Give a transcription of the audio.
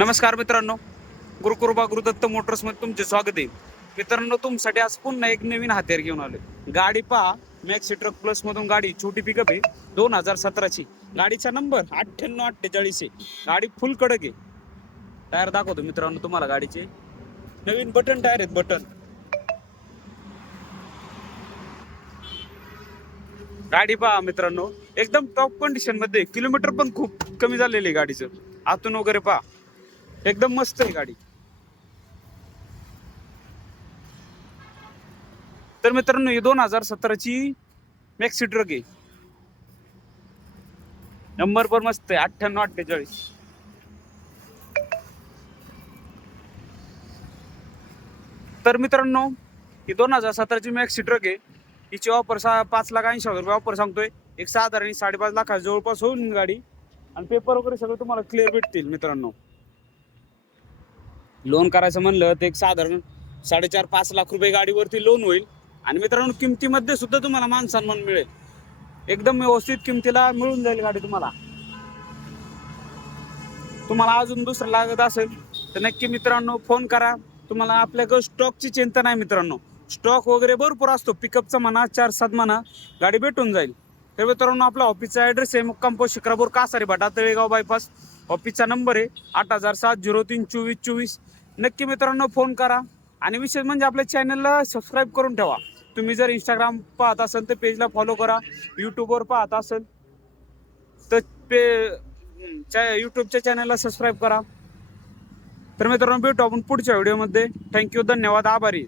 नमस्कार मित्रांनो. गुरुकृपा गुरुदत्त मोटर्समध्ये तुमचे स्वागत आहे. मित्रांनो तुमच्यासाठी आज पुन्हा एक नवीन हातेर घेऊन आले गाडी पहा मॅक्सी ट्रक प्लस मधून गाडी छोटी पिकअप आहे दोन हजार सतराची. गाडीचा नंबर अठ्ठ्याण्णव अठ्ठेचाळीस आहे. गाडी फुल कडक आहे. टायर दाखवतो मित्रांनो तुम्हाला गाडीचे. नवीन बटन टायर आहेत बटन गाडी पहा मित्रांनो एकदम टॉप कंडिशनमध्ये किलोमीटर पण खूप कमी झालेले आहे गाडीचं. आतून वगैरे पहा. एकदम मस्त आहे गाडी. तर मित्रांनो ही दोन हजार सतराची मॅक्सी ट्रक आहे. नंबर पण मस्त आहे अठ्ठ्याण्णव अठ्ठेचाळीस. तर मित्रांनो ही दोन हजार सतराची मॅक्सी ट्रक आहे. हिची ऑफर सा पाच लाख ऐंशी हजार रुपये ऑफर सांगतोय. एक साधारण साडेपाच लाखाच्या जवळपास होऊन गाडी. आणि पेपर वगैरे सगळं तुम्हाला क्लिअर भेटतील मित्रांनो. लोन करायचं म्हणलं तर एक साधारण साडेचार पाच लाख रुपये गाडीवरती लोन होईल. आणि मित्रांनो किमतीमध्ये सुद्धा तुम्हाला मान सन्मान मिळेल. एकदम व्यवस्थित किमतीला मिळून जाईल गाडी तुम्हाला. तुम्हाला अजून दुसरं लागत असेल तर नक्की मित्रांनो फोन करा. तुम्हाला आपल्याकडे स्टॉकची चिंता नाही मित्रांनो. स्टॉक वगैरे भरपूर असतो. पिकअपचा म्हणा चार सात म्हणा गाडी भेटून जाईल. तर मित्रांनो आपला ऑफिसचा ॲड्रेस आहे मुक्काम पोस्ट शिक्रापूर कासारी भाटा तळेगाव बायपास ऑफिसचा नंबर आहे आठ हजार सात झिरो तीन चोवीस चोवीस. नक्की मित्रांनो फोन करा. आणि विशेष म्हणजे आपल्या चॅनलला सबस्क्राईब करून ठेवा. तुम्ही जर इंस्टाग्राम पाहत असाल तर पेजला फॉलो करा. यूट्यूबवर पाहत असाल तर पे यूट्यूबच्या चॅनलला सबस्क्राईब करा. तर मित्रांनो भेटू आपण पुढच्या व्हिडिओमध्ये थँक्यू धन्यवाद. आभारी.